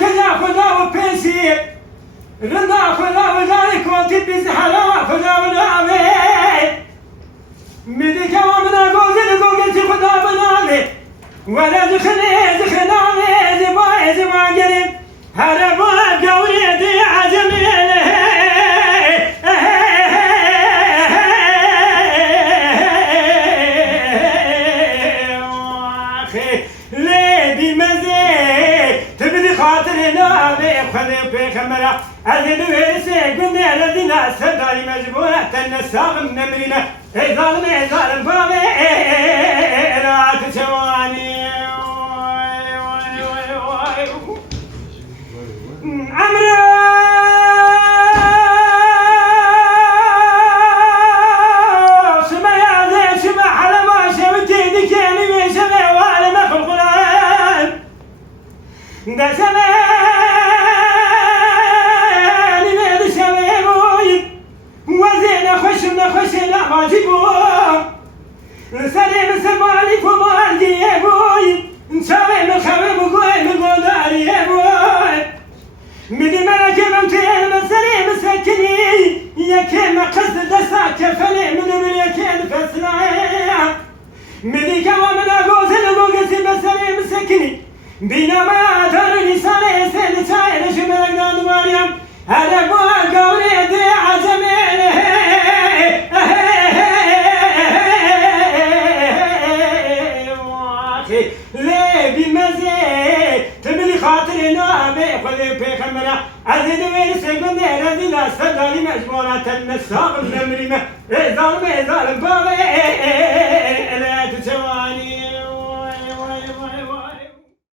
كذا خدا وبيسي رضا خدا وذلك وانت بزحلا خدا ونعمي مديك ومنا قوزي خدا ونعمي ولا دخلامي زبا قريب هربا قولي دي عزمي خذي بكاميرا أزيد ويسي قلنا الذين سداري مجبورة النساق النمرينة ظالم فاضي لا تسواني عمرو سما يا زين سما على ما شفتي دكيني من سما وعلى ما في القرآن ده سما خشنا واجبوا سليم سمالي فمالي يا بوي نسوي من خمم وقوي من قداري يا بوي مني ملك ممتين من سليم سكني يا كيما قصد دساك فلي من يا كين فسلايا مني كوا من أقوز الوقت من سليم سكني بينما دارني سالي سالي سالي شمالك نان مريم هذا بوا قولي دي عزمي ليه بمزي تبلي خاطري نامي خذي بكاميرا أزيد ويسي قلنا الذين سداري مجبورة النساق النمريمة ظالم بابي